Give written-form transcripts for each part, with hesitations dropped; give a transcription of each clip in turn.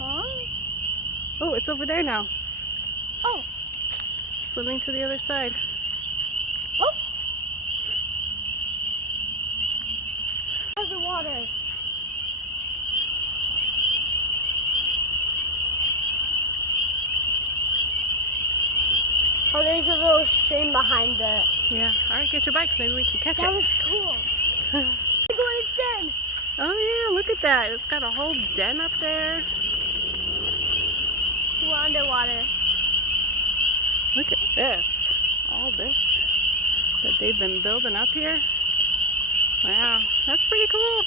Huh? Oh, it's over there now. Oh. Swimming to the other side. Oh. Oh, the water. Oh, there's a little stream behind it. Yeah. All right, get your bikes. Maybe we can catch it. That was cool. Go in its den. Oh yeah, look at that. It's got a whole den up there. We're underwater. Look at this. All this that they've been building up here. Wow, that's pretty cool.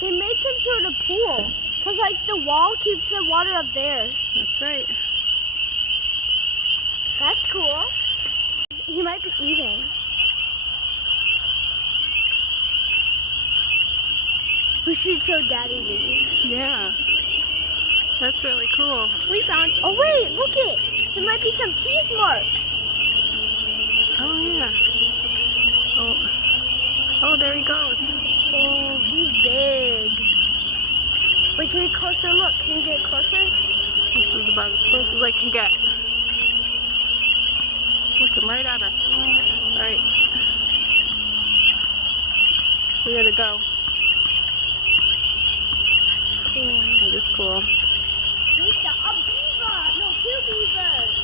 They made some sort of pool. Because like the wall keeps the water up there. That's right. That's cool. He might be eating. We should show Daddy these. Yeah. That's really cool. We found, oh wait, look it. There might be some teeth marks. Oh yeah. Oh. Oh, there he goes. Oh, he's big. Wait, get a closer look. Can you get closer? This is about as close as I can get. Looking right at us. All right. We gotta go. Cool. That is cool. He's a beaver. No, 2 beavers.